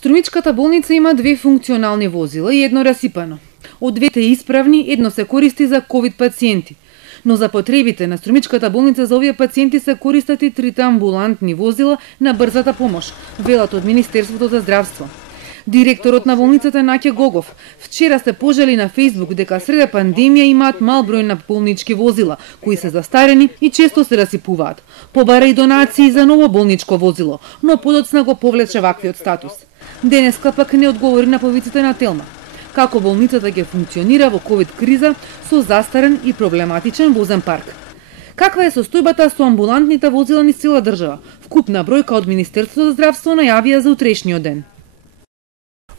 Струмичката болница има две функционални возила и едно расипано. Од двете исправни, едно се користи за ковид пациенти. Но за потребите на Струмичката болница за овие пациенти се користат и трите амбулантни возила на брзата помош, велат од Министерството за здравство. Директорот на болницата Наќа Гогов вчера се пожали на Фејсбук дека среде пандемија имаат мал број на болнички возила, кои се застарени и често се расипуваат. Побара и донации за ново болничко возило, но подоцна го повлече ваквиот статус. Денеска пак не одговори на повиците на Телма. Како болницата ќе функционира во ковид криза со застарен и проблематичен возен парк. Каква е состојбата со амбулантните возила низ цела држава? Вкупна бројка од Министерството за здравство најавија за утрешниот ден.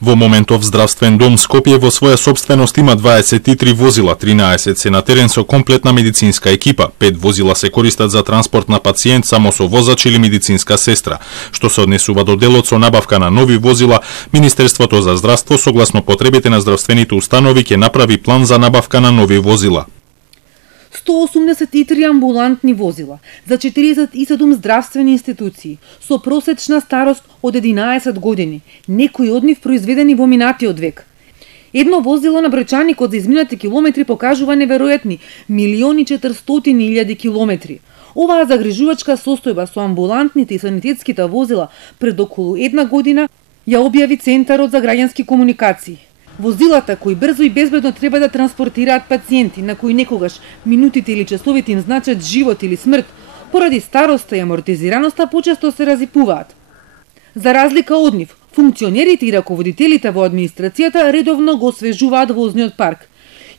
Во моментов здравствен дом Скопје во своја собственост има 23 возила, 13 се на терен со комплетна медицинска екипа, 5 возила се користат за транспорт на пациент само со возач или медицинска сестра. Што се однесува до делот со набавка на нови возила, Министерството за здравство согласно потребите на здравствените установи ќе направи план за набавка на нови возила. 183 амбулантни возила за 47 здравствени институции со просечна старост од 11 години, некои од нив произведени во минатиот век. Едно возило на бројчаникот за изминати километри покажува неверојатни 1.400.000 километри. Оваа загрижувачка состојба со амбулантните и санитетските возила пред околу една година ја објави Центарот за граѓански комуникации. Возилата кои брзо и безбедно треба да транспортираат пациенти, на кои некогаш минутите или часовите им значат живот или смрт, поради староста и амортизираноста почесто се разипуваат. За разлика од нив, функционерите и раководителите во администрацијата редовно го освежуваат возниот парк.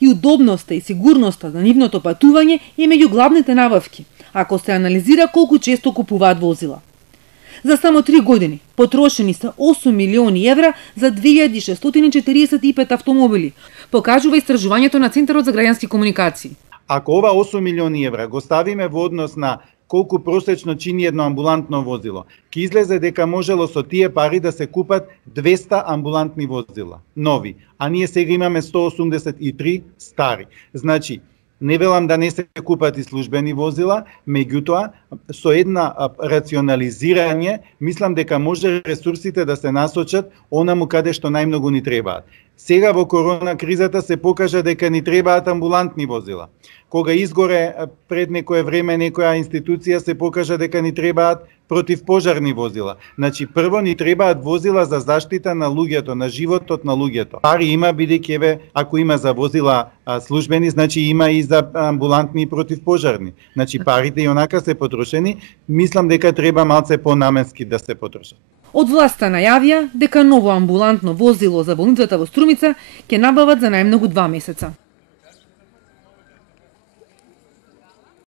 И удобноста и сигурноста за нивното патување е меѓу главните набавки, ако се анализира колку често купуваат возила. За само 3 години потрошени се 8 милиони евра за 2645 автомобили, покажува истражувањето на Центарот за граѓански комуникации. Ако ова 8 милиони евра го ставиме во однос на колку просечно чини едно амбулантно возило, ќе излезе дека можело со тие пари да се купат 200 амбулантни возила, нови, а ние сега имаме 183 стари. Значи, не велам да не се купат и службени возила, меѓутоа, со една рационализирање, мислам дека може ресурсите да се насочат онаму каде што најмногу ни требаат. Сега во корона кризата се покажа дека ни требаат амбулантни возила. Кога изгоре пред некое време некоја институција, се покажа дека ни требаат противпожарни возила. Значи, прво ни требаат возила за заштита на луѓето, на животот на луѓето. Пари има, бидејќи еве, ако има за возила службени, значи има и за амбулантни и противпожарни. Значи, парите и онака се потрошени, мислам дека треба малце понаменски да се потрошат. Од власта најавија дека ново амбулантно возило за болницата во Струмица ќе набават за најмногу 2 месеца.